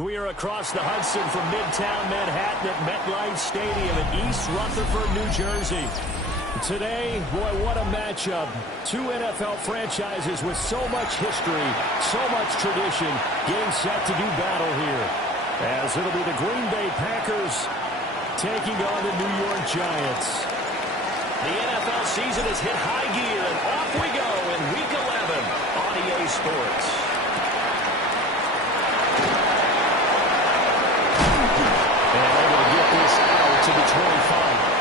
We are across the Hudson from Midtown Manhattan at MetLife Stadium in East Rutherford, New Jersey. Today, boy, what a matchup. Two NFL franchises with so much history, so much tradition, getting set to do battle here. As it'll be the Green Bay Packers taking on the New York Giants. The NFL season has hit high gear, and off we go in Week 11 on EA Sports. To the 25.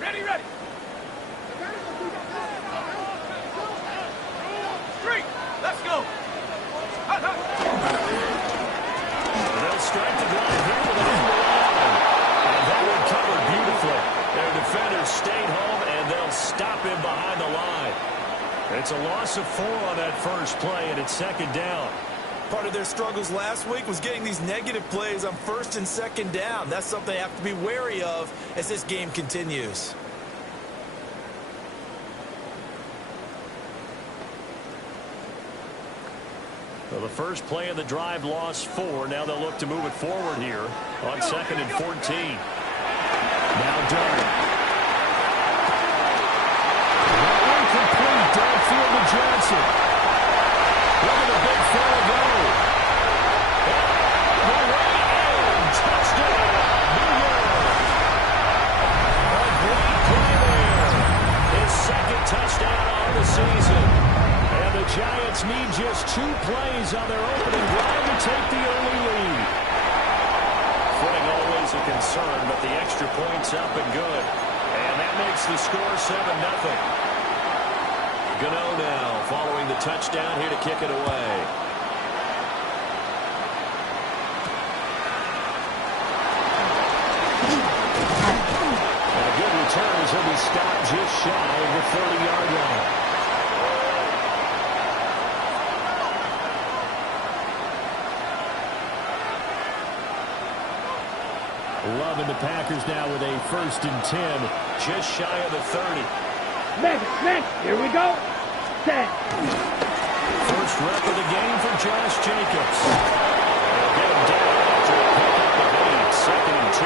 Ready. Street, let's go. They'll strike the drive here with an end around. And that one covered beautifully. Their defenders stayed home, and they'll stop him behind the line. It's a loss of 4 on that first play, and it's second down. Part of their struggles last week was getting these negative plays on first and second down. That's something they have to be wary of as this game continues. Well, the first play of the drive lost 4. Now they'll look to move it forward here on 2nd and 14. Now Dunn. Incomplete downfield to Johnson. Look at the big throw go. The way in. Touchdown, New York. A great play there. His second touchdown on the season. And the Giants need just 2 plays on their opening drive to take the early lead. Footing always a concern, but the extra point's up and good. And that makes the score 7-0. Gano now following the touchdown here to kick it away. And a good return as he'll be stopped just shy of the 30-yard line. Loving the Packers now with a 1st and 10, just shy of the 30. Next, here we go. 10. First rep of the game for Josh Jacobs. They'll get him down after a pickup of 8, 2nd and 2.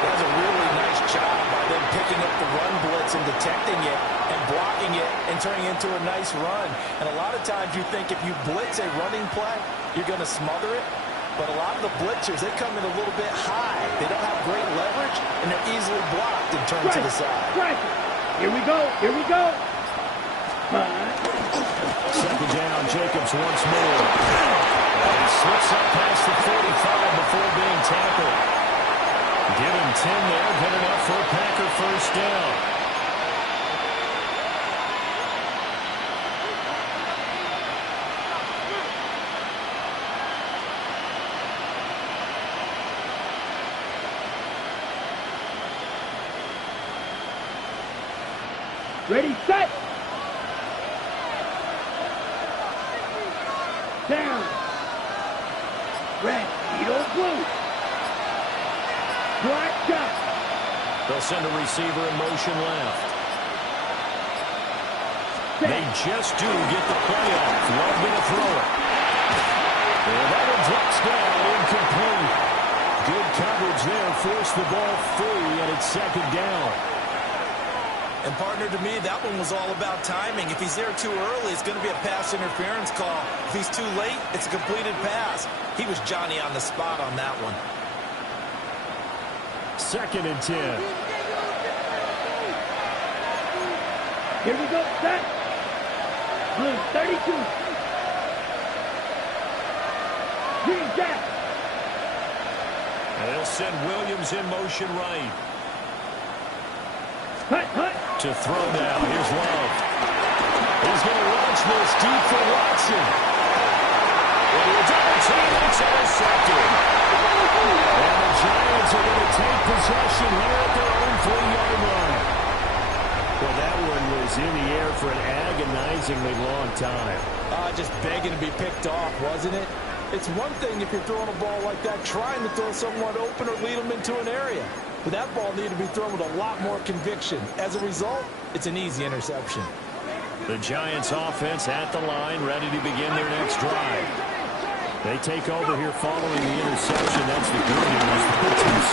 That's a really nice job by them picking up the run blitz and detecting it and blocking it and turning it into a nice run. And a lot of times you think if you blitz a running play, you're going to smother it. but a lot of the blitzers, they come in a little bit high. They don't have great leverage, and they're easily blocked and turned to the side. Right. Here we go. Here we go. Second down, Jacobs once more. And he slips up past the 45 before being tackled. Give him 10 there, good enough for a Packer first down. Ready, set. Down. Red, Edo, blue. Black shot. They'll send a receiver in motion left. They just do get the play off. Love going to throw it. And that one drops down, incomplete. Good coverage there, forced the ball free, and it's second down. And partner, to me, that one was all about timing. If he's there too early, it's going to be a pass interference call. If he's too late, it's a completed pass. He was Johnny on the spot on that one. Second and 10. Here we go, set. Blue, 32. Green jack. And they'll send Williams in motion right. Hut, hut. To throw now, here's Love. He's going to launch this deep for Watson. And the double team, it's intercepted. And the Giants are going to take possession here at their own 3-yard line. Well, that one was in the air for an agonizingly long time. Just begging to be picked off, wasn't it? It's one thing if you're throwing a ball like that, trying to throw someone open or lead them into an area. But that ball needed to be thrown with a lot more conviction. As a result, it's an easy interception. The Giants offense at the line, ready to begin their next drive. They take over here following the interception. That's the good news.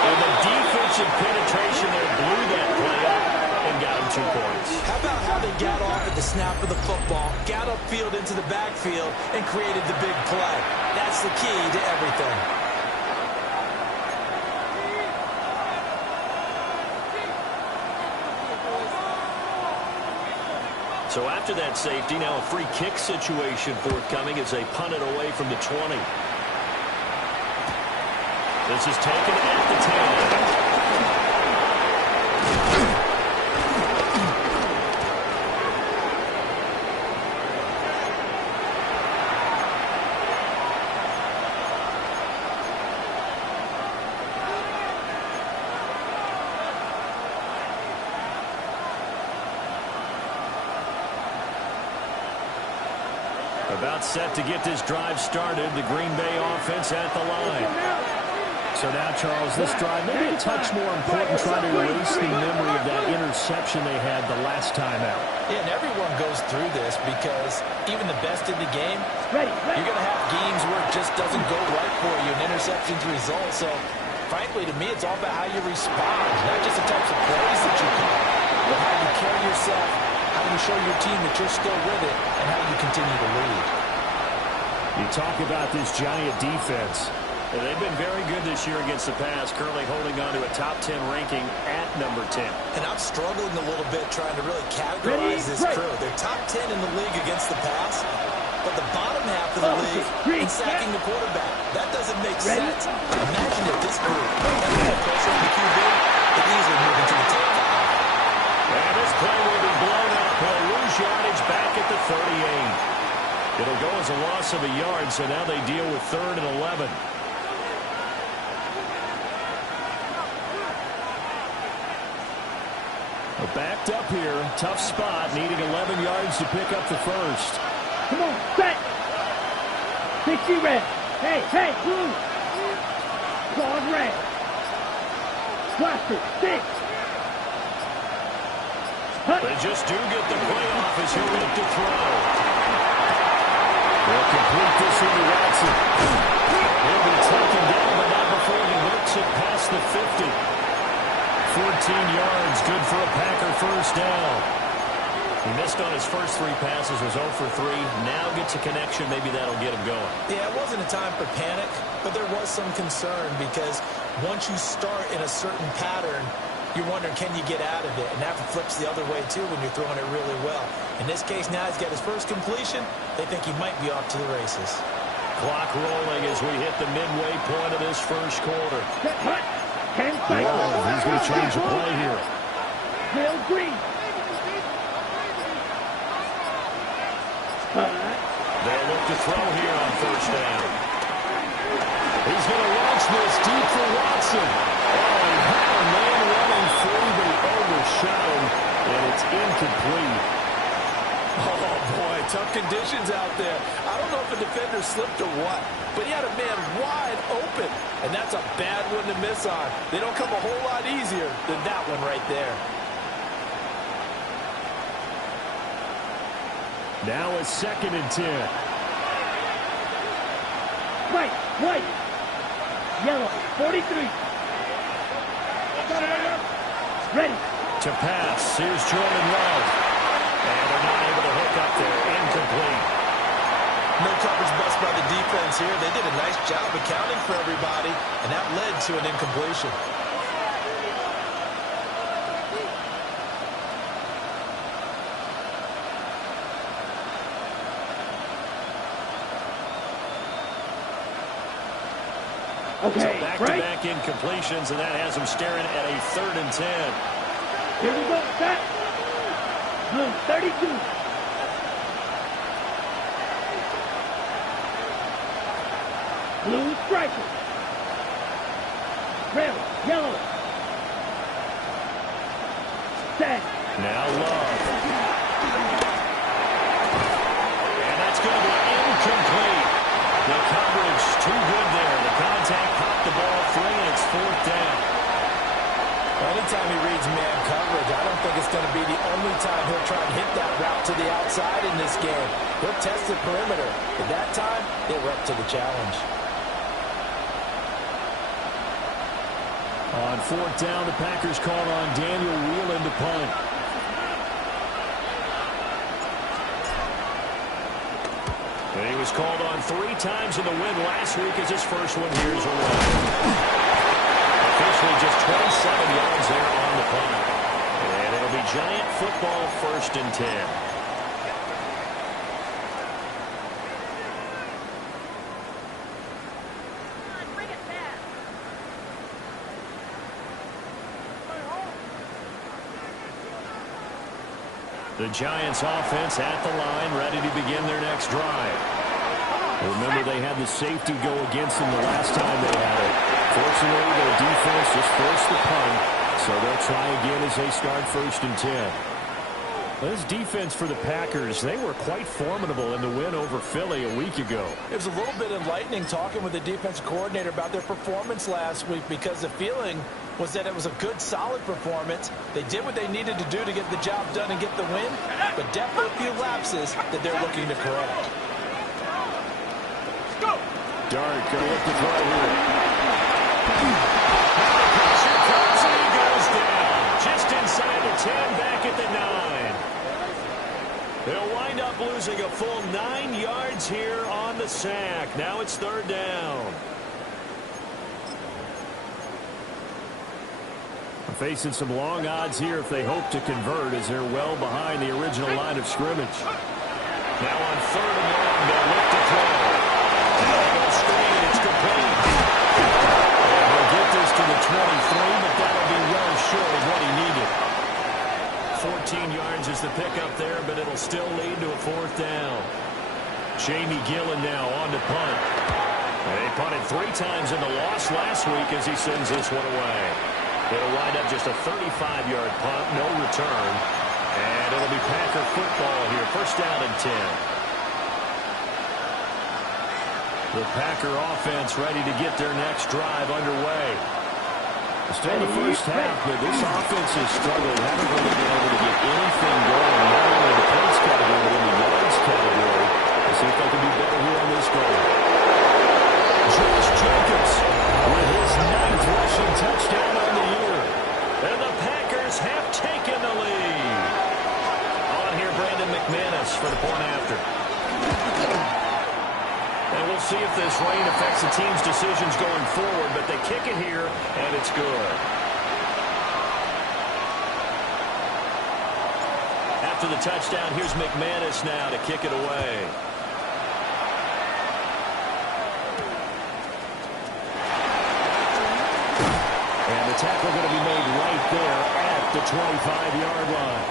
And the defensive penetration there blew that play up and got them 2 points. How about how they got off at the snap of the football, got upfield into the backfield, and created the big play? That's the key to everything. So after that safety, now a free kick situation forthcoming as they punt it away from the 20. This is taken at the 10. About set to get this drive started. The Green Bay offense at the line. So now, Charles, this drive maybe a touch more important, trying to erase the memory of that interception they had the last time out. Yeah, and everyone goes through this because even the best in the game, you're going to have games where it just doesn't go right for you, and interceptions result. So, frankly, to me, it's all about how you respond, not just the types of plays that you call, but how you carry yourself, how you show your team that you're still with it, and how you continue to lead. You talk about this Giant defense. They've been very good this year against the pass, currently holding on to a top 10 ranking at number 10. And I'm struggling a little bit trying to really categorize this crew. They're top 10 in the league against the pass, but the bottom half of the league in sacking the quarterback. That doesn't make sense. Imagine if this group had pressure on the QB, it easily move into the top 5. And this play will be blown up. They'll lose yardage back at the 38. It'll go as a loss of a yard, so now they deal with 3rd and 11. Backed up here, tough spot, needing 11 yards to pick up the first. Come on, set. 60 red. Hey, blue. Claws red. Cluster, 6. They just do get the playoff as he'll look to throw. They'll complete this into Watson. He'll be taken down, but not before he looks it past the 50. 14 yards, good for a Packer first down. He missed on his first 3 passes, was 0 for 3. Now gets a connection. Maybe that'll get him going. Yeah, it wasn't a time for panic, but there was some concern because once you start in a certain pattern, you're wondering, can you get out of it? And that flips the other way, too, when you're throwing it really well. In this case, now he's got his first completion. They think he might be off to the races. Clock rolling as we hit the midway point of this first quarter. Hut. 10 seconds. He's going to change the play here. Bill Green. They'll look to throw here on first down. He's going to launch this deep for Watson. Oh, he had a man running free, but he overshot him, and it's incomplete. Oh, boy, tough conditions out there. I don't know if a defender slipped or what, but he had a man wide open, and that's a bad one to miss on. They don't come a whole lot easier than that one right there. Now it's 2nd and 10. White. Yellow. 43. Ready. To pass. Here's Jordan Love. And they're not able to hook up there. Incomplete. No coverage bust by the defense here. They did a nice job accounting for everybody, and that led to an incompletion. Okay, so back-to-back incompletions, and that has them staring at a 3rd and 10. Here we go, set. Blue, 32. Blue striker. Red, yellow. Set. Now Love. And that's going to be incomplete. The coverage too good there. The contact popped the ball free, and it's 4th down. Well, anytime he reads man coverage, I don't think it's going to be the only time he'll try and hit that route to the outside in this game. He'll test the perimeter. At that time, they were up to the challenge. On 4th down, the Packers called on Daniel Whelan to punt. And he was called on 3 times in the win last week as his first one here is away. Officially just 27 yards there on the punt. And it'll be Giant football 1st and 10. The Giants offense at the line, ready to begin their next drive. Remember, they had the safety go against them the last time they had it. Fortunately, their defense just forced the punt, so they'll try again as they start 1st and 10. This defense for the Packers, they were quite formidable in the win over Philly a week ago. It was a little bit enlightening talking with the defensive coordinator about their performance last week because the feeling was that it was a good, solid performance. They did what they needed to do to get the job done and get the win, but definitely a few lapses that they're looking to correct. Dart going to look to throw here. Pressure comes and he goes down. Just inside the 10, back at the 9. They'll wind up losing a full 9 yards here on the sack. Now it's 3rd down. Facing some long odds here if they hope to convert as they're well behind the original line of scrimmage. Now on 3rd and 1, they'll look to throw. Now they go screen, it's complete. And he'll get this to the 23, but that'll be well short of what he needed. 14 yards is the pickup there, but it'll still lead to a 4th down. Jamie Gillen now on to punt. They punted 3 times in the loss last week as he sends this one away. It'll wind up just a 35-yard punt, no return. And it'll be Packer football here, 1st down and 10. The Packer offense ready to get their next drive underway. Still the first half, but this offense has struggled. Haven't really been able to get anything going, not only in the points category, but in the yards category. Let's see if they can do better here on this goal. Josh Jacobs with his 9th rushing touchdown on the year. And the Packers have taken the lead. On here going forward, but they kick it here, and it's good. After the touchdown, here's McManus now to kick it away. And the tackle going to be made right there at the 25-yard line.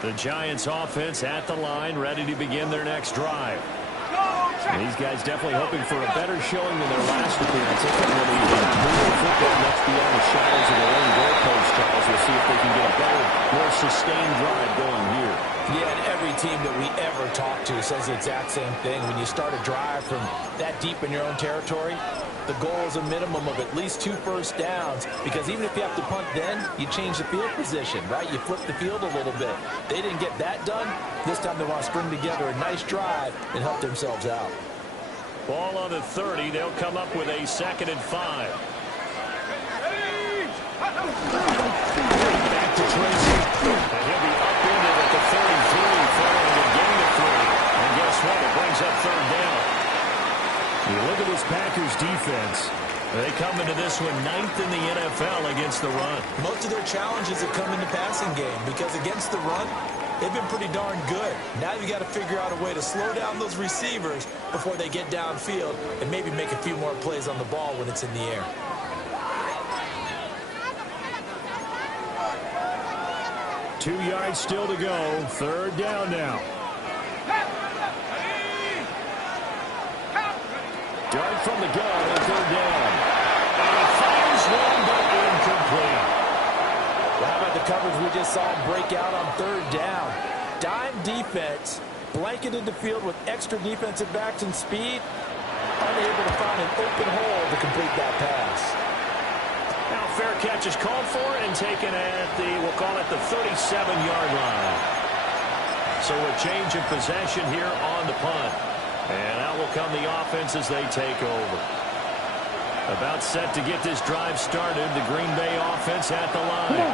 The Giants offense at the line, ready to begin their next drive. And these guys definitely hoping for a better showing than their last appearance. They can really move football much beyond the shadows of their own goalpost, Charles. We'll see if they can get a better, more sustained drive going here. Yeah, and every team that we ever talk to says the exact same thing. When you start a drive from that deep in your own territory, the goal is a minimum of at least 2 first downs, because even if you have to punt then, you change the field position, right? You flip the field a little bit. They didn't get that done. This time they want to string together a nice drive and help themselves out. Ball on the 30. They'll come up with a 2nd and 5. Back to Tracy. And he'll be upended at the 33, following a gain of 3. And guess what? It brings up 3rd down. You look at this Packers defense. They come into this one 9th in the NFL against the run. Most of their challenges have come in the passing game, because against the run, they've been pretty darn good. Now you got to figure out a way to slow down those receivers before they get downfield and maybe make a few more plays on the ball when it's in the air. Two yards still to go. 3rd down now. Dart from the gun on 3rd down. And he fires one, but incomplete. Well, how about the coverage we just saw break out on 3rd down? Dime defense, blanketed the field with extra defensive backs and speed, unable to find an open hole to complete that pass. Now fair catch is called for and taken at the, we'll call it the 37-yard line. So a change of possession here on the punt. And out will come the offense as they take over. About set to get this drive started. The Green Bay offense at the line.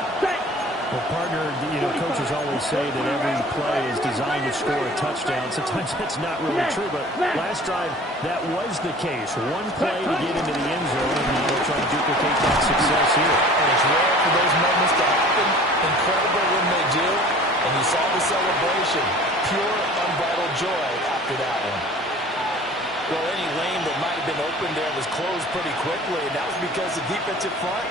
Well, partner, coaches always say that every play is designed to score a touchdown. Sometimes that's not really true, but last drive, that was the case. One play to get into the end zone, and they'll try to duplicate that success here. And it's rare for those moments to happen. Incredible when they do. And you saw the celebration. Pure, unbridled joy after that one. Well, any lane that might have been open there was closed pretty quickly, and that was because the defensive front,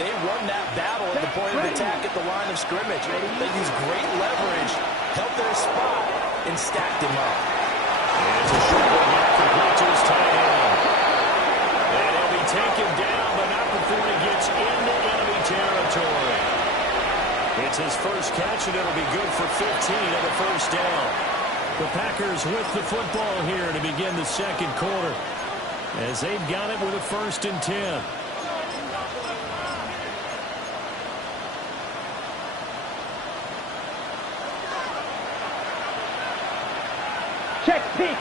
they won that battle at the point of attack at the line of scrimmage. They used great leverage, held their spot, and stacked him up. And it's a short one now, complete to his tight end. And he'll be taken down, but not before he gets into enemy territory. It's his first catch, and it'll be good for 15 on the 1st down. The Packers with the football here to begin the 2nd quarter, as they've got it with a 1st and 10. Check pick.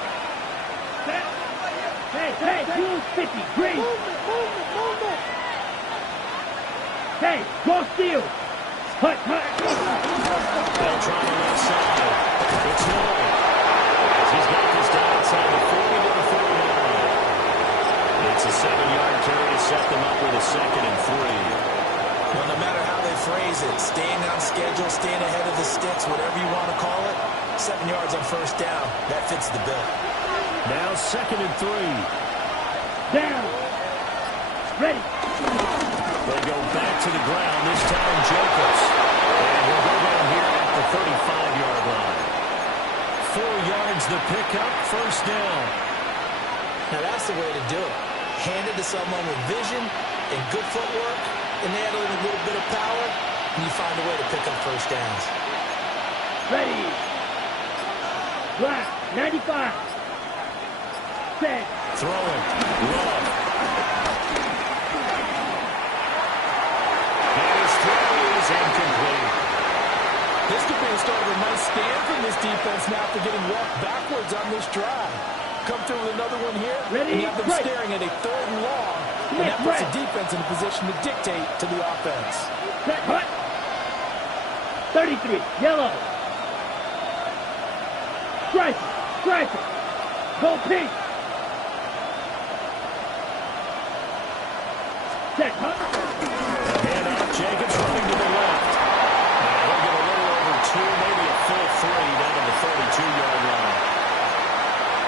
Hey, 250, green. Move it. Hey, go steal. Hut. They'll try the left side. It's Hill. He's got this down inside the 40 to the 49. It's a 7-yard carry to set them up with a 2nd and 3. Well, no matter how they phrase it, staying on schedule, staying ahead of the sticks, whatever you want to call it, 7 yards on 1st down, that fits the bill. Now 2nd and 3. Down. Ready. They go back to the ground, this time Jacobs. And he'll go down here at the 35-yard line. 4 yards the pickup, 1st down. Now that's the way to do it. Hand it to someone with vision and good footwork, and they add a little bit of power, and you find a way to pick up 1st downs. Ready. Black, 95. Set. Throwing. Love. And his throw is incomplete. This could be the start of a nice stand from this defense now after getting walked backwards on this drive. Come through with another one here, and you have them staring at a 3rd and long, and that puts the defense in a position to dictate to the offense. Cut. 33, yellow. Stripe it. Go pink. Set, cut. Hand off, Jacobs running to the left. And he'll get a little over 2, maybe a full 3 down to the 32-yard line.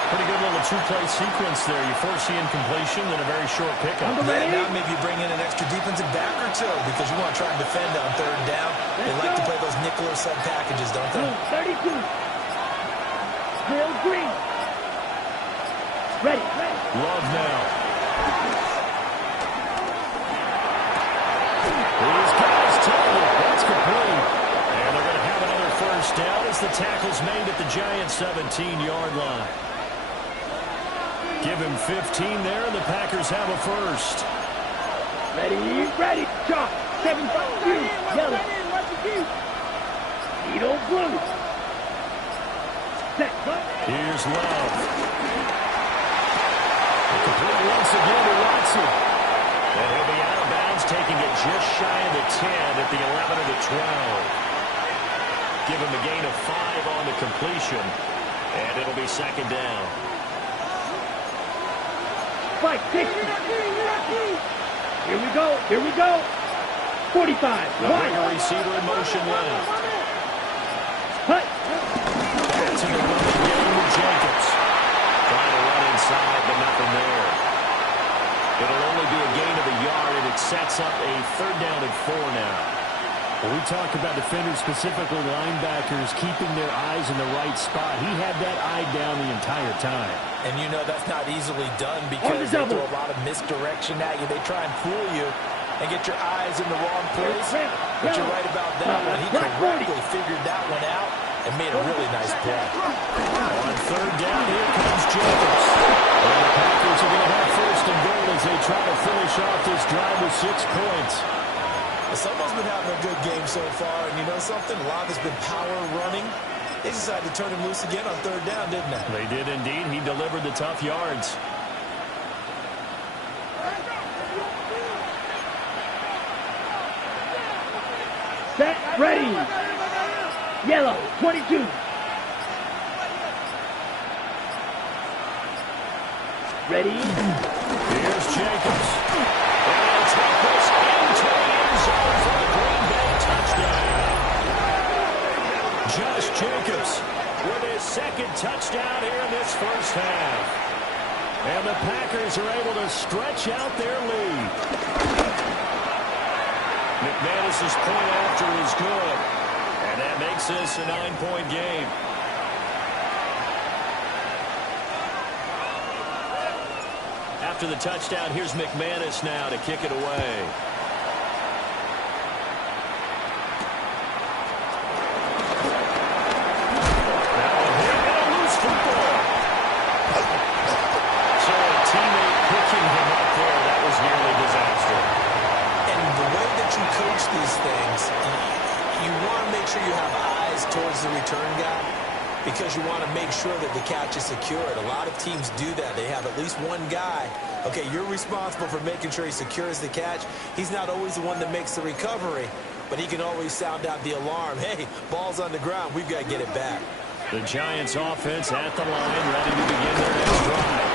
Pretty good little 2-play sequence there. You force the incompletion, then a very short pickup. Yeah, now maybe you bring in an extra defensive back or two because you want to try and defend on 3rd down. They like to play those nickel or sub packages, don't they? 32. Real green. Ready. Love now. He's got his tackle. That's complete. And they're going to have another 1st down as the tackle's made at the Giants' 17-yard line. Give him 15 there, and the Packers have a 1st. Ready. Chalk. 7-5. Yellow. Edo blue. Set, cut. Here's Love. Complete once again to Watson. And he'll be out of bounds, taking it just shy of the 10 at the 11 of the 12. Give him a gain of 5 on the completion, and it'll be 2nd down. 5-60. Here we go. 45. The bigger receiver in motion left. Cut. That's in the running game with Jacobs. Trying to run inside, but nothing there. It'll only be a gain of a yard, and it sets up a 3rd down and 4 now. Well, we talk about defenders, specifically linebackers, keeping their eyes in the right spot. He had that eye down the entire time. And you know that's not easily done because they throw a lot of misdirection at you. They try and fool you and get your eyes in the wrong place. But you're right about that one. He correctly figured that one out and made a really nice play. On 3rd down, here comes Jacobs. And the Packers are going to have 1st and goal as they try to finish off this drive with 6 points. Someone's been having a good game so far, and you know something? A lot has been power running. They decided to turn him loose again on 3rd down, didn't they? They did indeed. He delivered the tough yards. Set, ready. Yellow, 22. Ready. Here's Jacobs. And take this into the end zone for the Green Bay touchdown. Josh Jacobs with his 2nd touchdown here in this 1st half. And the Packers are able to stretch out their lead. McManus's point after is good. And that makes this a 9-point game. After the touchdown, here's McManus now to kick it away. Now a hit and a loose football. So a teammate picking him up there, that was nearly disaster. And the way that you coach these things, you want to make sure you have eyes towards the return guy because you want to make sure that the catch is secured. A lot of teams do that. They have at least one guy. Okay, you're responsible for making sure he secures the catch. He's not always the one that makes the recovery, but he can always sound out the alarm. Hey, ball's on the ground. We've got to get it back. The Giants offense at the line, ready to begin their next drive.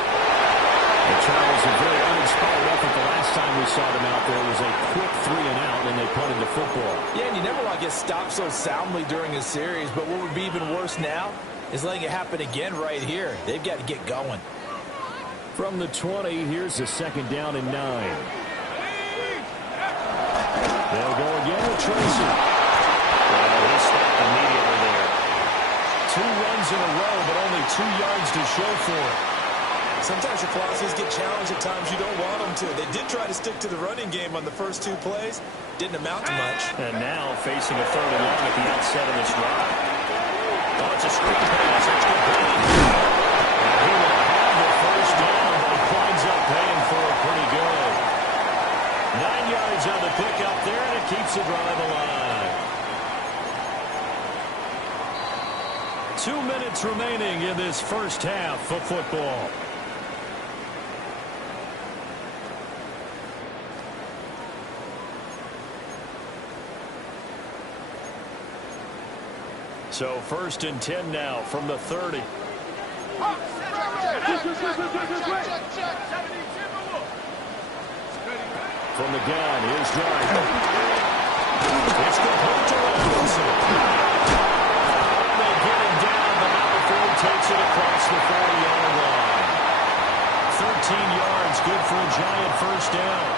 The Chargers a very uninspired effort. The last time we saw them out there was a quick 3-and-out, and they punted the football. Yeah, and you never want to get stopped so soundly during a series, but what would be even worse now is letting it happen again right here. They've got to get going. From the 20, here's a 2nd down and 9. They'll go again with Tracy. Well, he stopped immediately there. 2 runs in a row, but only 2 yards to show for it. Sometimes your philosophies get challenged at times you don't want them to. They did try to stick to the running game on the first 2 plays. Didn't amount to much. And now facing a 3rd and long at the outset of this drive. Oh, it's a screen pass. It's complete. And he will have the 1st down, but he winds up paying for it pretty good. 9 yards on the pickup there, and it keeps the drive alive. for football. So 1st and 10 now from the 30. From the gun, here's Jordan. It's complete to Robinson. They get him down, but not before he takes it across the 40-yard line. 13 yards, good for a Giant first down.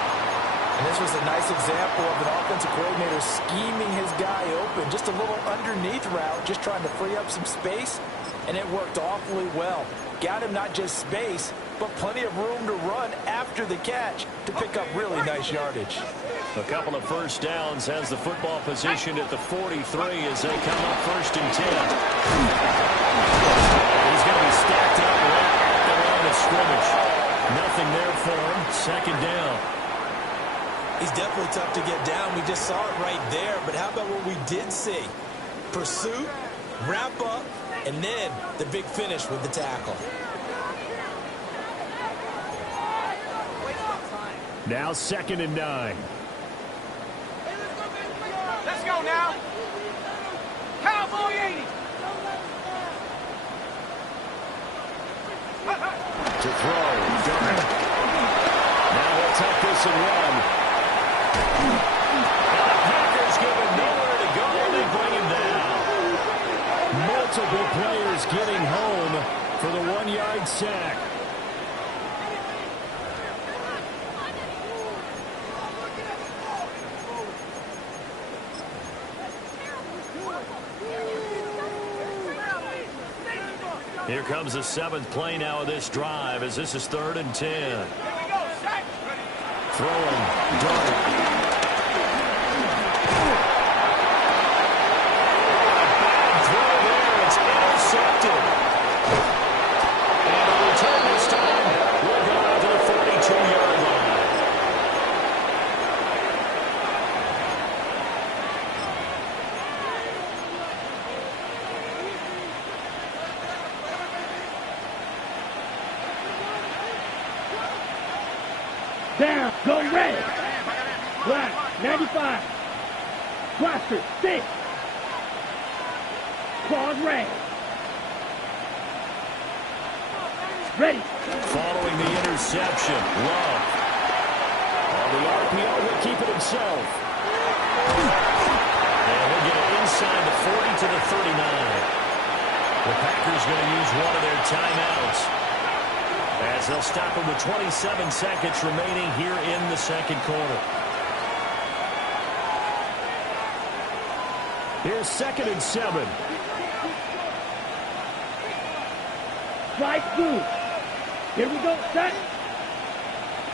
And this was a nice example of an offensive coordinator scheming his guy open. Just a little underneath route, just trying to free up some space, and it worked awfully well. Got him not just space, but plenty of room to run after the catch to pick up really nice yardage. A couple of first downs has the football positioned at the 43 as they come up 1st and 10. He's going to be stacked up right at the line of scrimmage. Nothing there for him. 2nd down. He's definitely tough to get down. We just saw it right there. But how about what we did see? Pursuit, wrap up, and then the big finish with the tackle. Now 2nd and 9. Let's go now. Cowboy 80. To throw. Durham. Now he'll take this and run. And the Packers give him nowhere to go. They bring him down. Multiple players getting home for the 1-yard sack. Here comes the 7th play now of this drive as this is 3rd and 10. Throwing, Darnold. Bad throw there. It's intercepted. And the return this time will go out to the 42-yard line. Down, go red. Black, 95. Cluster, 6. Claws red. Ready. Following the interception, Love. On the RPO, he'll keep it himself. And he'll get it inside the 40 to the 39. The Packers going to use one of their timeouts, as they'll stop him with 27 seconds remaining here in the 2nd quarter. Here's 2nd and 7. Strike through. Here we go, set.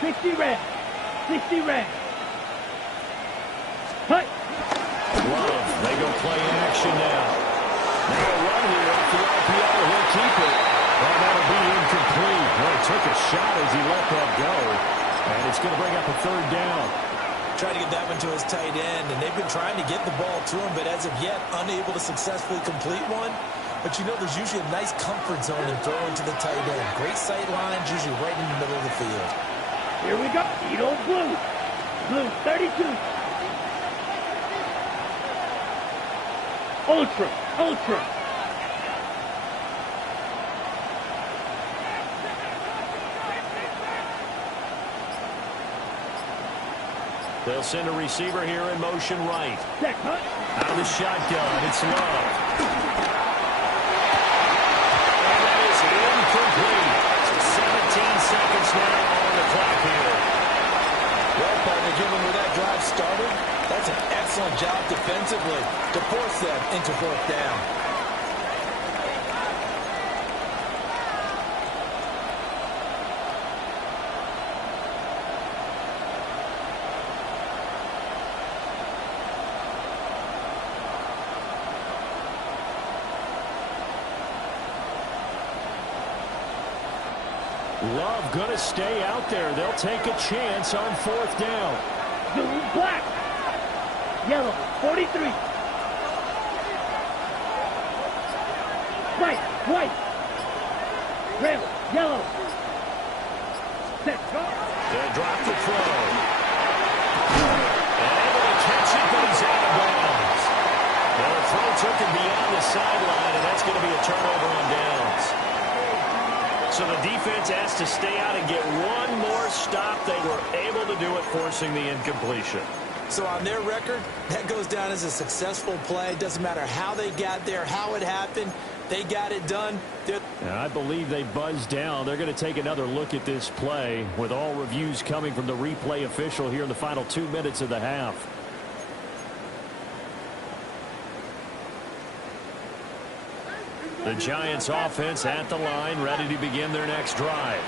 60 red. 60 red. Hut. Love, they go play action now. Now a run here off the RPO. He'll keep it. Well, that'll be incomplete. Well, he took a shot as he let that go. And it's going to bring up a 3rd down. Trying to get that one to his tight end, and they've been trying to get the ball to him, but as of yet, unable to successfully complete one. But you know, there's usually a nice comfort zone in throwing to the tight end. Great sight lines, usually right in the middle of the field. Here we go. Edo blue. Blue, 32. Ultra, ultra. They'll send a receiver here in motion right. Check, huh? Out of the shotgun, it's Love. And that is incomplete. 17 seconds now on the clock here. Well, partner, given where that drive started, that's an excellent job defensively to force them into 4th down. Love going to stay out there. They'll take a chance on 4th down. Blue, black. Yellow, 43. White, white. Red, Yellow. Set. Go. They'll drop the throw. And able to catch it, but he's out of bounds. Well, the throw took him beyond the sideline, and that's going to be a turnover on downs. So the defense has to stay out and get one more stop. They were able to do it, forcing the incompletion. So on their record, that goes down as a successful play. Doesn't matter how they got there, how it happened. They got it done. I believe they buzzed down. They're going to take another look at this play with all reviews coming from the replay official here in the final 2 minutes of the half. The Giants offense at the line, ready to begin their next drive.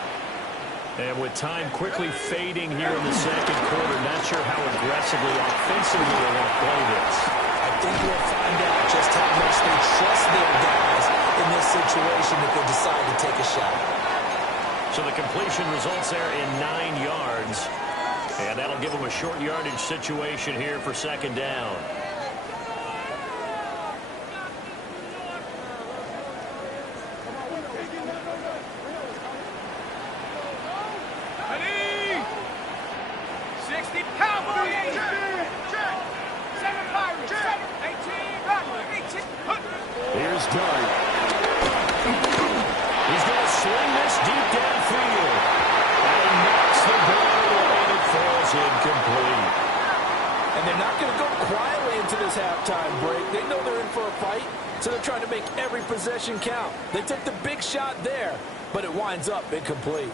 And with time quickly fading here in the second quarter, not sure how aggressively, offensively they want to play this. I think we'll find out just how much they trust their guys in this situation if they decide to take a shot. So the completion results there in 9 yards. And that'll give them a short yardage situation here for second down. Here's Dart. He's going to swing this deep downfield. And he knocks the ball away and it falls incomplete. And they're not going to go quietly into this halftime break. They know they're in for a fight, so they're trying to make every possession count. They took the big shot there, but it winds up incomplete.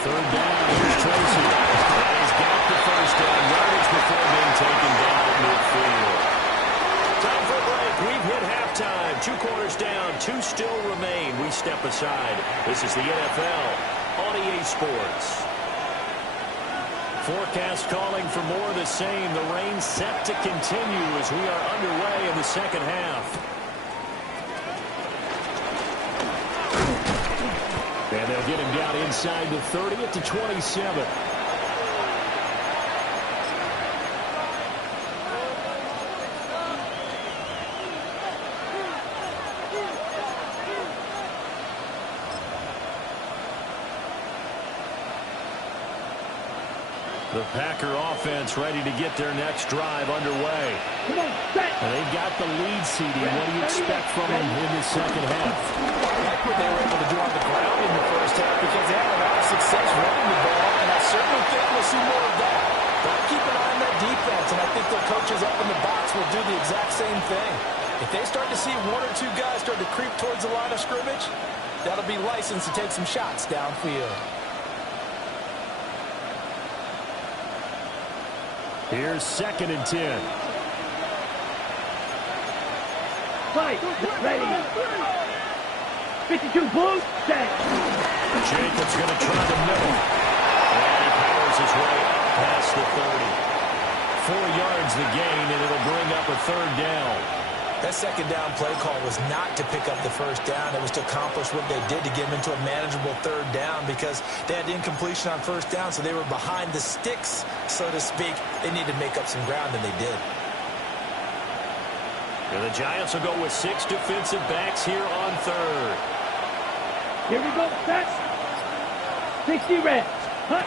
Third down, here's Tracy. And he's got the first down yardage before being taken down at midfield. Time for a break. We've hit halftime. 2 quarters down, 2 still remain. We step aside. This is the NFL on EA Sports. Forecast calling for more of the same. The rain set to continue as we are underway in the second half. And they'll get him down inside the 30 at the 27. The Packer offense ready to get their next drive underway. And they've got the lead seeding. What do you expect from them in the second half? I like what they were able to do on the ground in the first half because they had a lot of success running the ball, and I certainly think we'll see more of that. But I keep an eye on that defense, and I think their coaches up in the box will do the exact same thing. If they start to see 1 or 2 guys start to creep towards the line of scrimmage, that'll be licensed to take some shots downfield. Here's 2nd and 10. Fight. Ready. 52 blue. Set. Jacobs going to try the middle. And he powers his way past the 30. 4 yards the gain, and it'll bring up a 3rd down. That second down play call was not to pick up the first down. It was to accomplish what they did to get them into a manageable 3rd down because they had incompletion on first down, so they were behind the sticks, so to speak. They needed to make up some ground, and they did. And the Giants will go with 6 defensive backs here on 3rd. Here we go. Set. 60 red. Huh.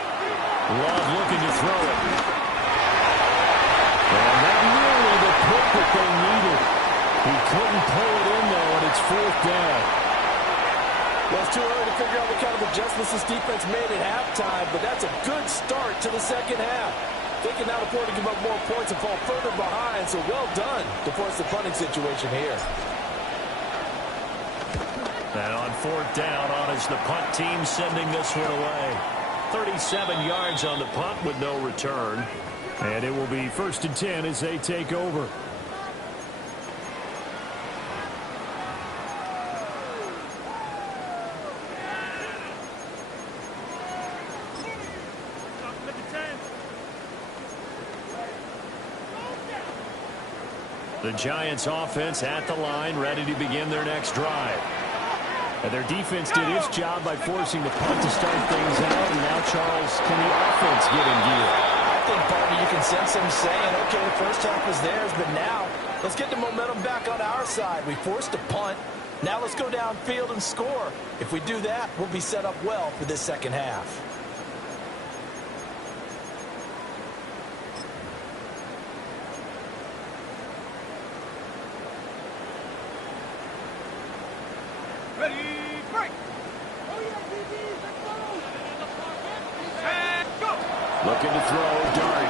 Love looking to throw it. And that really the pick that they needed. He couldn't pull it in, though, and it's 4th down. Well, it's too early to figure out what kind of adjustments this defense made at halftime, but that's a good start to the second half. They can now afford to give up more points and fall further behind, so well done to force the punting situation here. And on 4th down, on is the punt team sending this one away. 37 yards on the punt with no return. And it will be 1st and 10 as they take over. The Giants offense at the line, ready to begin their next drive. And their defense did its job by forcing the punt to start things out. And now, Charles, can the offense get in gear? I think, partner, you can sense them saying, okay, the first half was theirs, but now let's get the momentum back on our side. We forced a punt. Now let's go downfield and score. If we do that, we'll be set up well for this second half. Ready, break. And go. Looking to throw, Dart.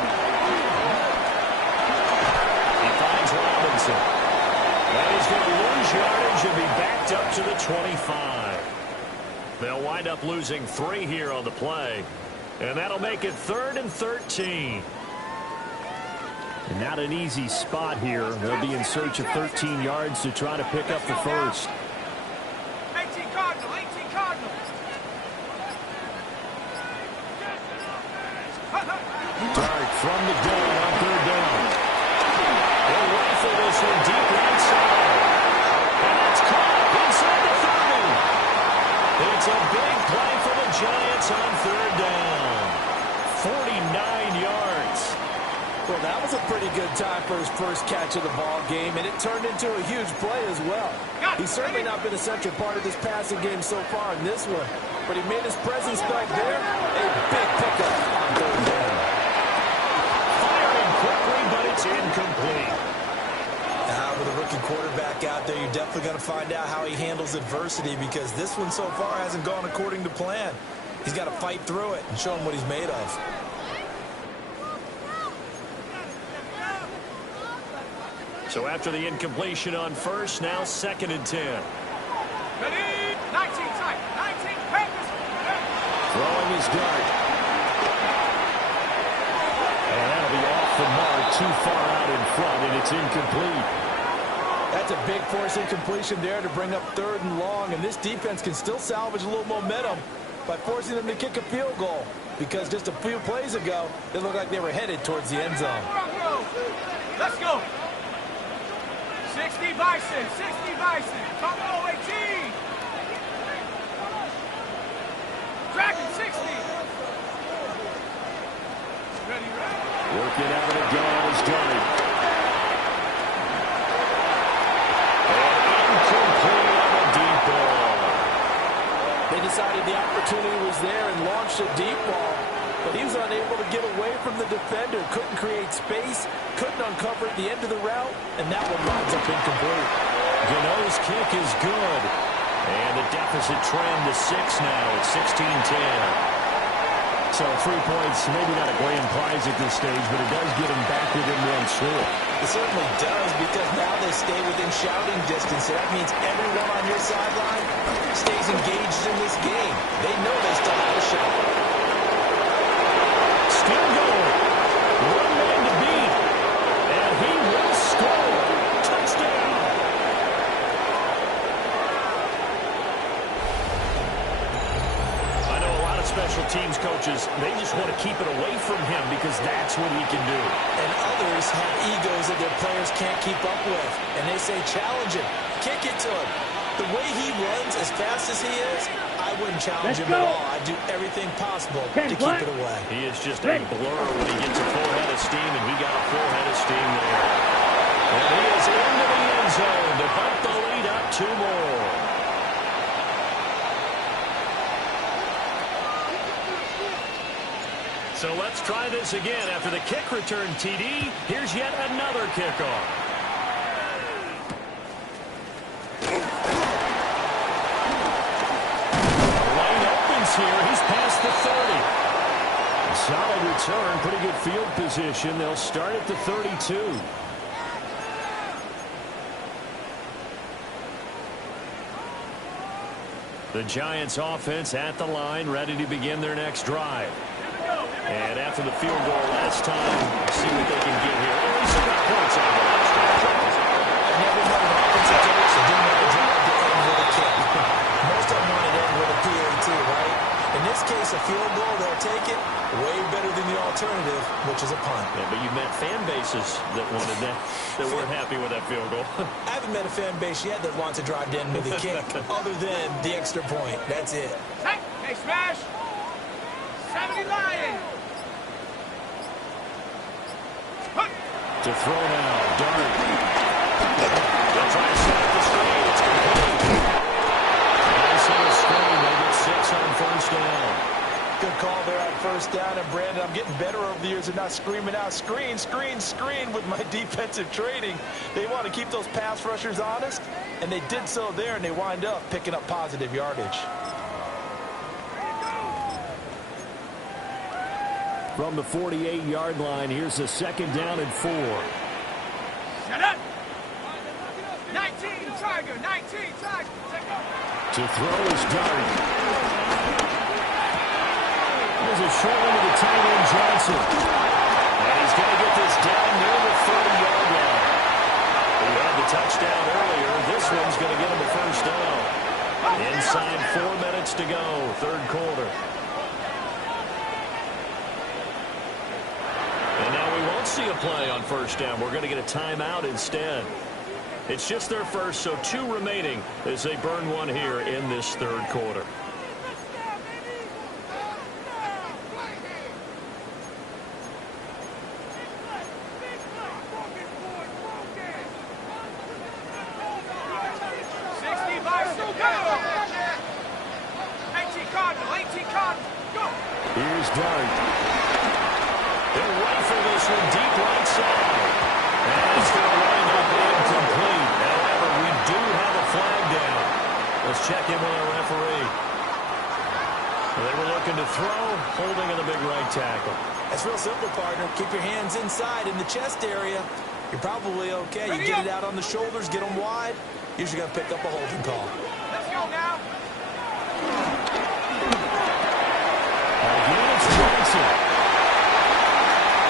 He finds Robinson. And he's going to lose yardage and be backed up to the 25. They'll wind up losing 3 here on the play. And that'll make it 3rd and 13. And not an easy spot here. They'll be in search of 13 yards to try to pick up the first. 18 Cardinal, 18 Cardinal. Dart from the gun on 3rd down. They'll rifle this one deep right side. And that's caught inside the 30. It's a big play for the Giants on 3rd down. 49 yards. Well, that was a pretty good time for his first catch of the ball game, and it turned into a huge play as well. He's certainly not been a central part of this passing game so far in this one, but he made his presence back there a big pickup on 3rd down. Firing quickly, but it's incomplete. With a rookie quarterback out there, you're definitely going to find out how he handles adversity, because this one so far hasn't gone according to plan. He's got to fight through it and show him what he's made of. So after the incompletion on first, now 2nd and 10. Ready, 19 tight, 19 Panthers. Throwing his Dart. And that'll be off the mark, too far out in front, and it's incomplete. That's a big force incompletion there to bring up 3rd and long, and this defense can still salvage a little momentum by forcing them to kick a field goal, because just a few plays ago, it looked like they were headed towards the end zone. Let's go. 60 Bison, 60 Bison. Combo 18. Dragon 60. Ready, ready. Working out of the gun is Dart. They decided the opportunity was there and launched a deep ball, but he was unable to get away from the defender, couldn't create space, couldn't uncover at the end of the route, and that one winds up incomplete. Gano's kick is good. And the deficit trend to 6 now at 16-10. So 3 points, maybe not a grand prize at this stage, but it does get them back within one score. It certainly does, because now they stay within shouting distance. So that means everyone on your sideline stays engaged in this game. They know they still have a shot. Still going. One man to beat. And he will score. Touchdown. I know a lot of special teams coaches, they just want to keep it away from him because that's what he can do. And others have egos that their players can't keep up with. And they say, challenge him. Kick it to him. The way he runs as fast as he is, I wouldn't challenge him at all. I'd do everything possible to keep it away. He is just a blur when he gets a full head of steam, and he got a full head of steam there. And he is into the end zone to bump the lead up 2 more. So let's try this again. After the kick return TD, here's yet another kickoff. Lane opens here. He's past the 30. Solid return. Pretty good field position. They'll start at the 32. The Giants offense at the line, ready to begin their next drive. And after the field goal last time, see what they can get here. At least they got points out of the last drive. I've never known an offensive coach that didn't have a drive to end with a kick. Most of them want it end with a PAT, right? In this case, a field goal, they'll take it. Way better than the alternative, which is a punt. Yeah, but you met fan bases that wanted that weren't happy with that field goal. I haven't met a fan base yet that wants to drive down with a kick other than the extra point. That's it. Hey, smash! 70 Lions! To throw now, Dart. They'll try to set up the screen. It's complete. Nice little screen. They get 6 on first down. Good call there on first down. And, Brandon, I'm getting better over the years of not screaming out, screen, screen, screen with my defensive training. They want to keep those pass rushers honest, and they did so there, and they wind up picking up positive yardage. From the 48-yard line, here's the 2nd down and 4. Shut up! 19, Tiger! 19, Tiger! To throw is Dart. There's a short one to the tight end, Johnson. And he's going to get this down near the 30-yard line. He had the touchdown earlier. This one's going to get him a first down. Inside 4 minutes to go, 3rd quarter. And now we won't see a play on first down. We're going to get a timeout instead. It's just their first, so 2 remaining as they burn one here in this 3rd quarter. Here's Dart. They'll rifle this one deep right side. And it's going to wind up incomplete. However, we do have a flag down. Let's check in with our referee. They were looking to throw, holding in the big right tackle. That's real simple, partner. Keep your hands inside in the chest area. You're probably okay. You get it out on the shoulders, get them wide. Usually going to pick up a holding call. Let's go now! Again, it's Johnson.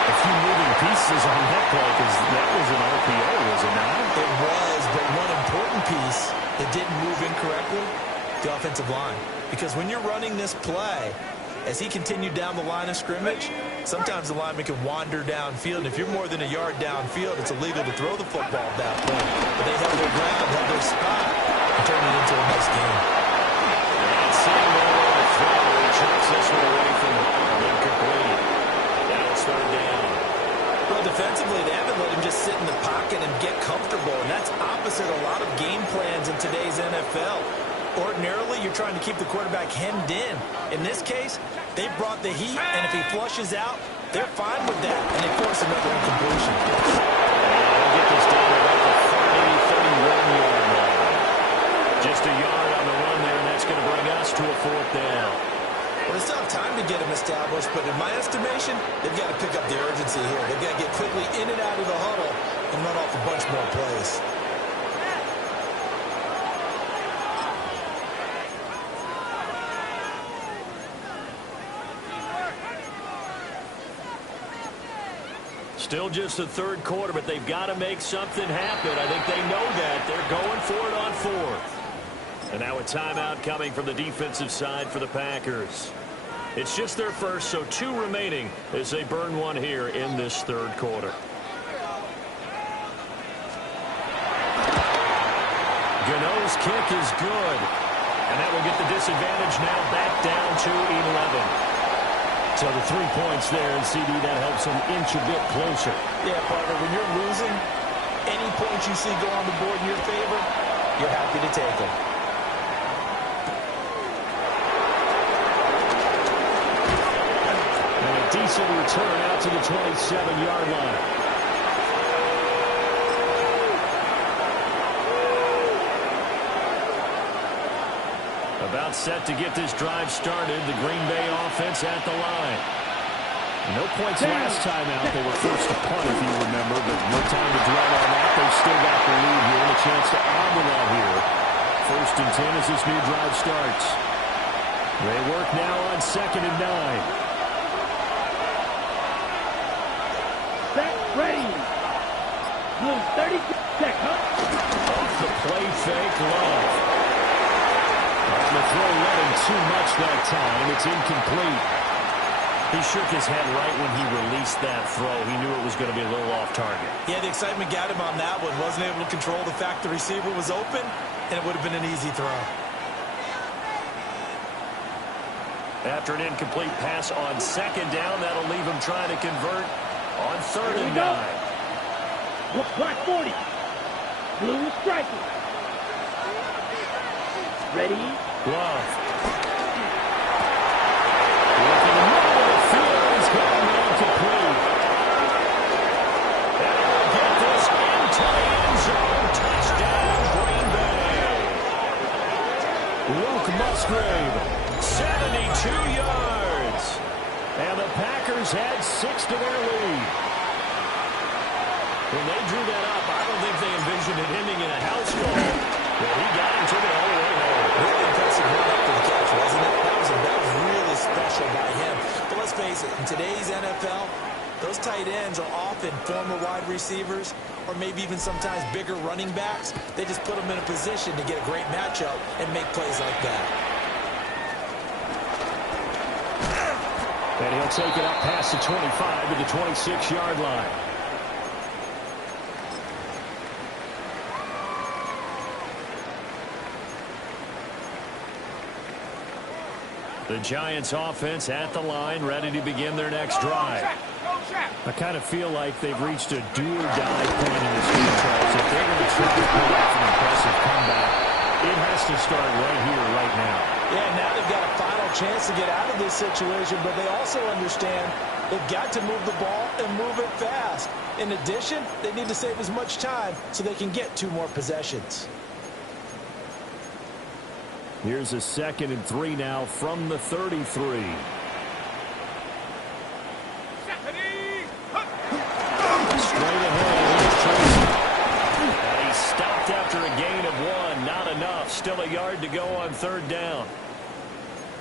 A few moving pieces on that play because that was an RPO, was it not? It was, but one important piece that didn't move incorrectly, the offensive line. Because when you're running this play, as he continued down the line of scrimmage, sometimes the lineman can wander downfield. And if you're more than a yard downfield, it's illegal to throw the football at that point. But they held their ground, held their spot, and turned it into a nice game. And Samuel on the throw. He chucks this one away from home. Incomplete. Now it's 3rd down. Well, defensively, they haven't let him just sit in the pocket and get comfortable. And that's opposite a lot of game plans in today's NFL. Ordinarily, you're trying to keep the quarterback hemmed in. In this case, they brought the heat, and if he flushes out, they're fine with that, and they force another incompletion. They'll get this down about the 31-yard line. Just a yard on the run there, and that's going to bring us to a 4th down. Well, they still have time to get him established, but in my estimation, they've got to pick up the urgency here. They've got to get quickly in and out of the huddle and run off a bunch more plays. Still just the 3rd quarter, but they've got to make something happen. I think they know that. They're going for it on 4th. And now a timeout coming from the defensive side for the Packers. It's just their first, so 2 remaining as they burn one here in this 3rd quarter. Gano's kick is good. And that will get the disadvantage now back down to 11. So the 3 points there, and CD, that helps them inch a bit closer. Yeah, partner, when you're losing, any points you see go on the board in your favor, you're happy to take them. And a decent return out to the 27-yard line. About set to get this drive started. The Green Bay offense at the line. No points last time out. They were forced to punt, if you remember, but no time to dwell on that. They've still got the lead here and a chance to add to that here. 1st and 10 as this new drive starts. They work now on 2nd and 9. Set, ready. Blue 30 seconds. Off the play fake, Love. The throw led him too much that time. It's incomplete. He shook his head right when he released that throw. He knew it was going to be a little off target. Yeah, the excitement got him on that one. Wasn't able to control the fact the receiver was open, and it would have been an easy throw. After an incomplete pass on second down, that'll leave him trying to convert on 3rd and 9. Black 40. Blue is striking. Ready? Love. Looking middle of the field. He's going incomplete. And he'll get this into the end zone. Touchdown, Green Bay. Luke Musgrave, 72 yards. And the Packers had 6 to their lead. When they drew that up, I don't think they envisioned it ending in a house call. But he got him to the whole way home. Really impressive run up for the catch, wasn't it? That was really special by him. But let's face it, in today's NFL, those tight ends are often former wide receivers or maybe even sometimes bigger running backs. They just put them in a position to get a great matchup and make plays like that. And he'll take it up past the 25 to the 26-yard line. The Giants offense at the line, ready to begin their next drive. I kind of feel like they've reached a do-or-die point in this game, Charles. If they're going to try to pull off an impressive comeback, it has to start right here, right now. Yeah, now they've got a final chance to get out of this situation, but they also understand they've got to move the ball and move it fast. In addition, they need to save as much time so they can get 2 more possessions. Here's a 2nd and 3 now from the 33. Straight ahead, here's Tracy. And he stopped after a gain of 1. Not enough. Still a yard to go on 3rd down.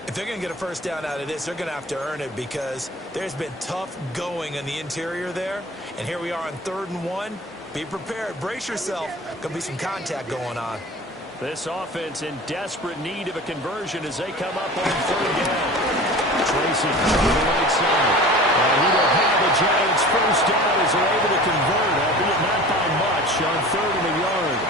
If they're going to get a first down out of this, they're going to have to earn it because there's been tough going in the interior there. And here we are on 3rd and 1. Be prepared. Brace yourself. Going to be some contact going on. This offense in desperate need of a conversion as they come up on 3rd down. Tracy on the right side. And he will have the Giants first down as they're able to convert, albeit not by much, on 3rd and a yard.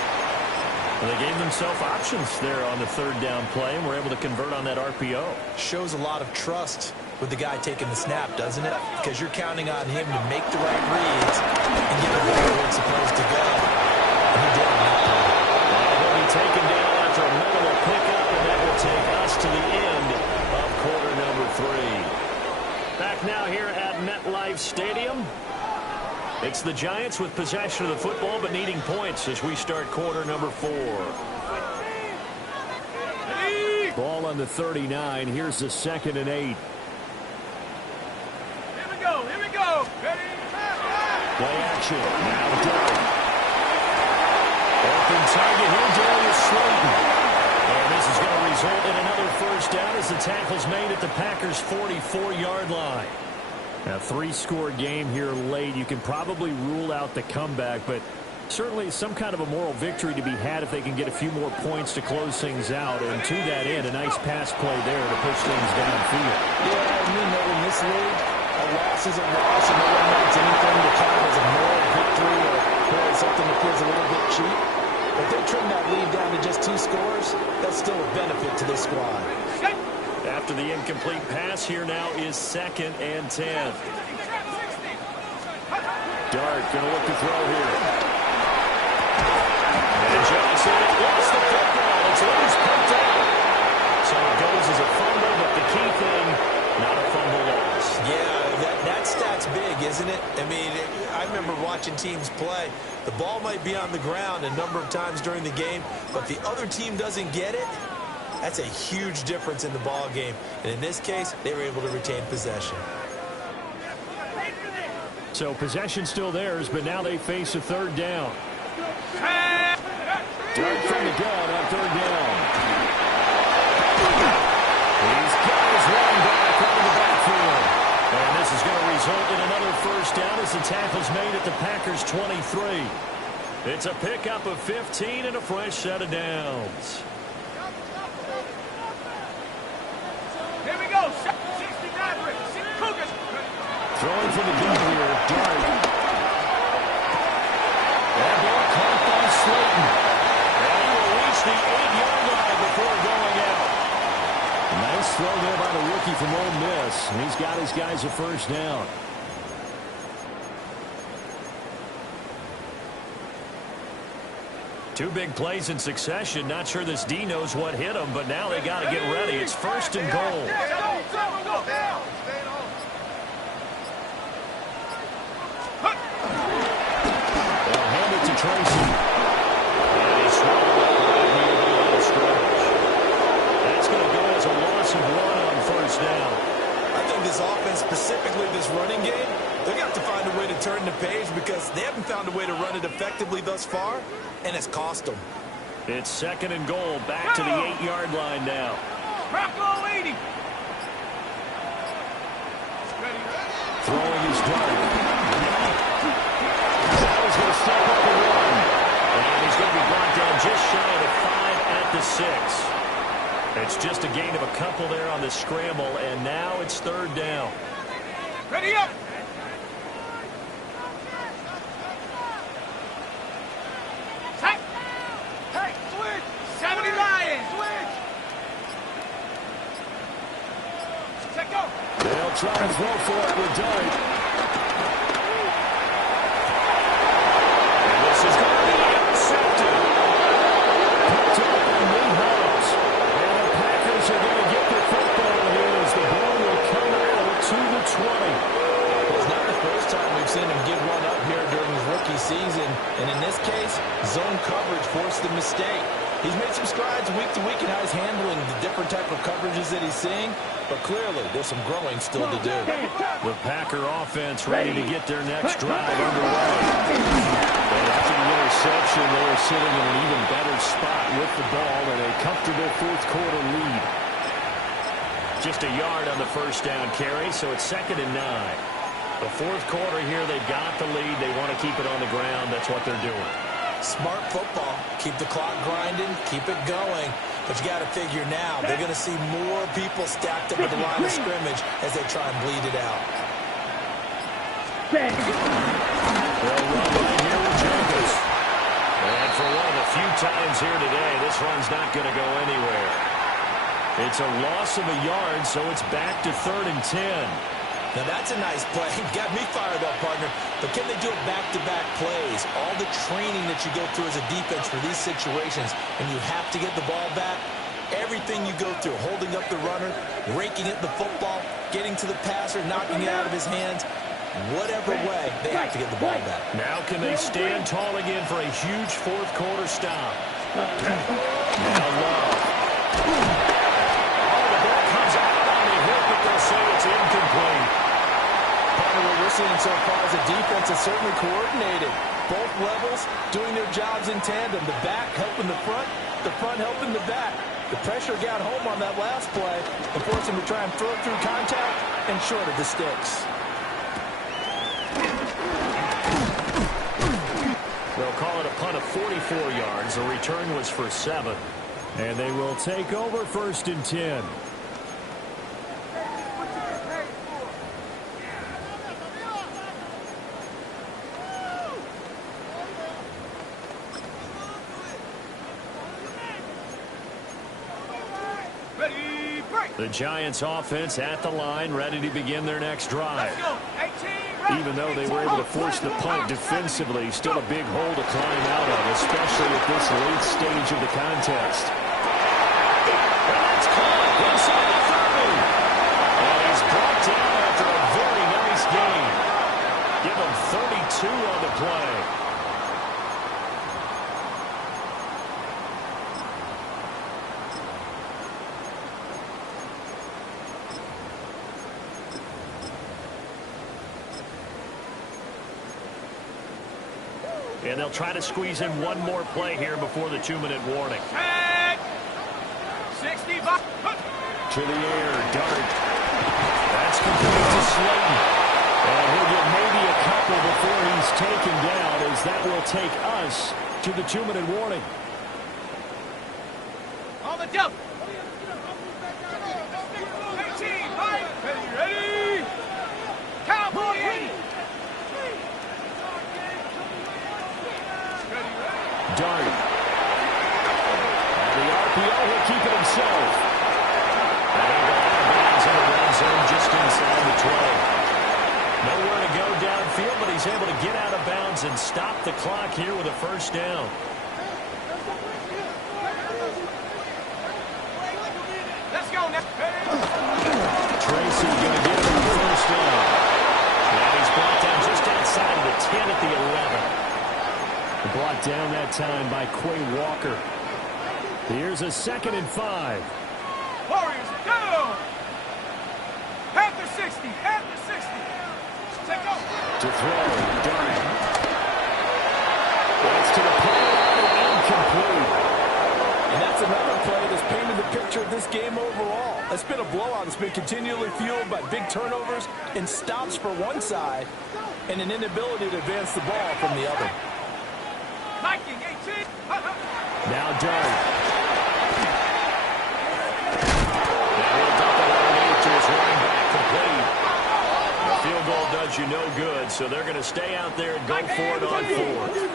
Well, they gave themselves options there on the 3rd down play and were able to convert on that RPO. Shows a lot of trust with the guy taking the snap, doesn't it? Because you're counting on him to make the right reads and get the ball where it's supposed to go. And he did on that play. Taken down after a minimal pickup, and that will take us to the end of quarter number 3. Back now here at MetLife Stadium. It's the Giants with possession of the football, but needing points as we start quarter number 4. Ball on the 39. Here's the 2nd and 8. Here we go. Here we go. Ready? Play action. Now Dillon. Open target here, Darius Slayton. And this is going to result in another first down as the tackle's made at the Packers' 44-yard line. A 3-score game here late. You can probably rule out the comeback, but certainly some kind of a moral victory to be had if they can get a few more points to close things out. And to that end, a nice pass play there to push things downfield. Yeah, you know, in this league, a loss is a loss, and no one wants anything to count as a moral victory or something that feels a little bit cheap. If they trim that lead down to just 2 scores, that's still a benefit to this squad. After the incomplete pass, here now is 2nd and 10. Dart going to look to throw here. And Johnson lost the football. It's loose, picked out. So it goes as a fumble, but the key thing, not a fumble loss. Yeah, that stat's big, isn't it? I mean, I remember watching teams play. The ball might be on the ground a number of times during the game, but the other team doesn't get it. That's a huge difference in the ball game. And in this case, they were able to retain possession. So possession still theirs, but now they face a 3rd down. Dart from the gun on 3rd down. He's got his running back out of the backfield. And this is going to result in another first down as the tackle's made at the Packers' 23. It's a pickup of 15 and a fresh set of downs. Here we go. 69 Cougars. Throwing for the gun here, Dart. That ball caught by Slayton. And he will reach the 8-yard line before going out. Nice throw there by the rookie from Ole Miss. And he's got his guys a first down. Two big plays in succession. Not sure this D knows what hit him, but now they got to get ready. It's first and goal. They'll hand it to Tracy. And he swallowed it right near the line of scrimmage. That's going to go as a loss of 1 on first down. I think this offense, specifically this running game, they're going to have to find a way to turn the page because they haven't found a way to run it effectively thus far, and it's cost them. It's second and goal. Back to the 8-yard line now. Rocco 80. Throwing his dart. Now he's going to step up and run. And he's going to be brought down just shy of the 5 at the 6. It's just a gain of a couple there on the scramble, and now it's third down. Ready up. Hey, switch. 70 Lions. Switch. Set go. They'll try and throw for it with Dart. And this is going to be intercepted. Picked up by Newhouse. And the Packers are going to get the football here as the ball will come out to the 20. It's not the first time we've seen him give one up here during his rookie season. And in this case, zone coverage forced the mistake. He's made some strides week to week in how he's handling the different type of coverages that he's seeing. But clearly, there's some growing still to do. The Packer offense ready to get their next drive underway. And after the interception, they are sitting in an even better spot with the ball and a comfortable fourth-quarter lead. Just a yard on the first down carry, so it's second and 9. The fourth quarter here, they've got the lead. They want to keep it on the ground. That's what they're doing. Smart football. Keep the clock grinding. Keep it going. But you got to figure now, they're going to see more people stacked up at the line of scrimmage as they try and bleed it out. They'll run right here with Jenkins. And for one of the few times here today, this run's not going to go anywhere. It's a loss of a yard, so it's back to 3rd and 10. Now that's a nice play. Got me fired up, partner. But can they do it back-to-back plays? All the training that you go through as a defense for these situations, and you have to get the ball back. Everything you go through, holding up the runner, raking at the football, getting to the passer, knocking it out of his hands. Whatever way, they have to get the ball back. Now can they stand tall again for a huge fourth-quarter stop? Now Love. Oh, the ball comes out on the hip, but they'll say it's incomplete. Partner, what we're seeing so far is a defense that's certainly coordinated. Both levels doing their jobs in tandem. The back helping the front helping the back. The pressure got home on that last play and forced him to try and throw it through contact and short of the sticks. They'll call it a punt of 44 yards. The return was for 7. And they will take over 1st and 10. Ready, break. The Giants offense at the line, ready to begin their next drive. Let's go. 18, Even though they were able to force the punt defensively, still a big hole to climb out of, especially at this late stage of the contest. And that's caught inside the 30. And he's brought down after a very nice gain. Give him 32 on the play. And they'll try to squeeze in one more play here before the 2-minute warning. Tag. 65. To the air, Dart. That's complete to Slayton. And he'll get maybe a couple before he's taken down, as that will take us to the 2-minute warning. On the jump. 18, right. Ready. Cowboy Dart. And the RPO will keep it himself. And he'll go out of bounds in the red zone just inside the 20. Nowhere to go downfield, but he's able to get out of bounds and stop the clock here with a first down. Let's go now. Tracy going to get him the first down. And he's brought down just outside of the 10 at the 11. Brought down that time by Quay Walker. Here's a 2nd and 5. Warriors, go! Half the 60, half the 60. Take off. To throw, Durant. That's to the pylon, incomplete. And that's another play that's painted the picture of this game overall. It's been a blowout. It's been continually fueled by big turnovers and stops for one side and an inability to advance the ball from the other. Liking 18. Now Durant. Now he'll dump it underneath to his running back, complete. The field goal does you no good, so they're going to stay out there and go for it on 4th.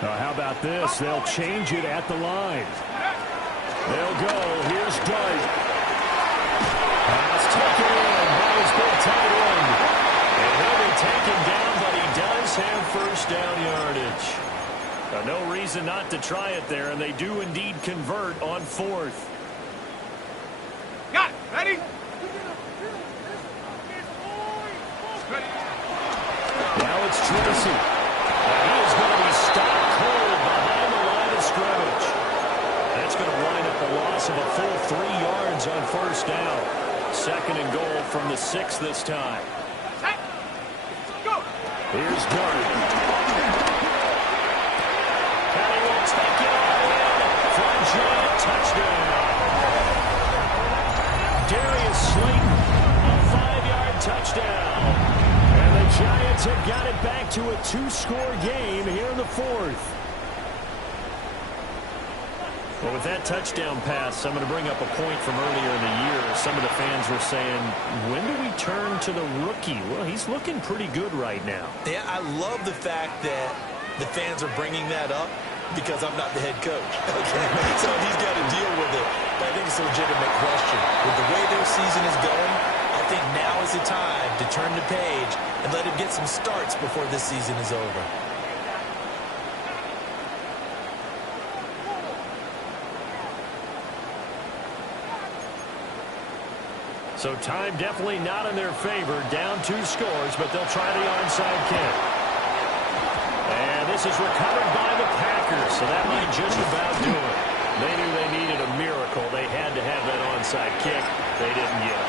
How about this? They'll change it at the line. They'll go. Here's Dart. Pass taken in by his big tight end. And he'll be taken down, but he does have first down yardage. No reason not to try it there, and they do indeed convert on 4th. Got it. Ready? Now it's Tracy. He is going to be stopped cold behind the line of scrimmage. That's going to wind up the loss of a full 3 yards on first down. 2nd and goal from the 6 this time. Go. Here's Dart. And he will take it all in for a giant touchdown. Darius Slayton, a 5-yard touchdown. And the Giants have got it back to a 2-score game here in the 4th. Well, with that touchdown pass, I'm going to bring up a point from earlier in the year. Some of the fans were saying, when do we turn to the rookie? Well, he's looking pretty good right now. Yeah, I love the fact that the fans are bringing that up because I'm not the head coach. Okay, so he's got to deal with it. But I think it's a legitimate question. With the way their season is going, I think now is the time to turn the page and let him get some starts before this season is over. So time definitely not in their favor. Down 2 scores, but they'll try the onside kick. And this is recovered by the Packers, so that might just about do it. They knew they needed a miracle. They had to have that onside kick. They didn't get it.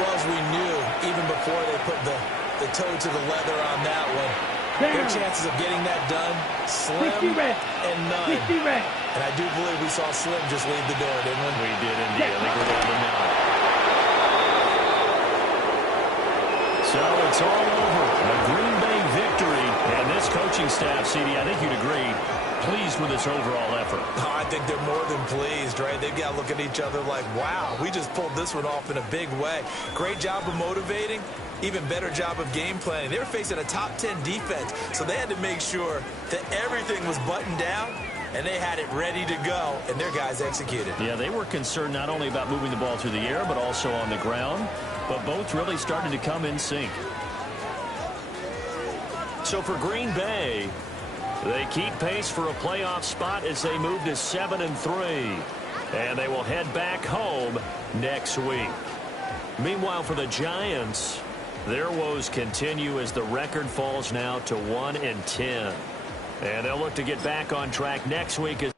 Well, as we knew, even before they put the toe to the leather on that one, their chances of getting that done, slim and none. And I do believe we saw Slim just leave the door, didn't we? We did indeed. I think we're down to 9. So it's all over. A Green Bay victory. And this coaching staff, CD, I think you'd agree, pleased with this overall effort. Oh, I think they're more than pleased, right? They've got to look at each other like, wow, we just pulled this one off in a big way. Great job of motivating. Even better job of game planning. They were facing a top 10 defense, so they had to make sure that everything was buttoned down, and they had it ready to go, and their guys executed. Yeah, they were concerned not only about moving the ball through the air, but also on the ground. But both really started to come in sync. So for Green Bay, they keep pace for a playoff spot as they move to 7-3. And they will head back home next week. Meanwhile, for the Giants, their woes continue as the record falls now to 1-10. And they'll look to get back on track next week.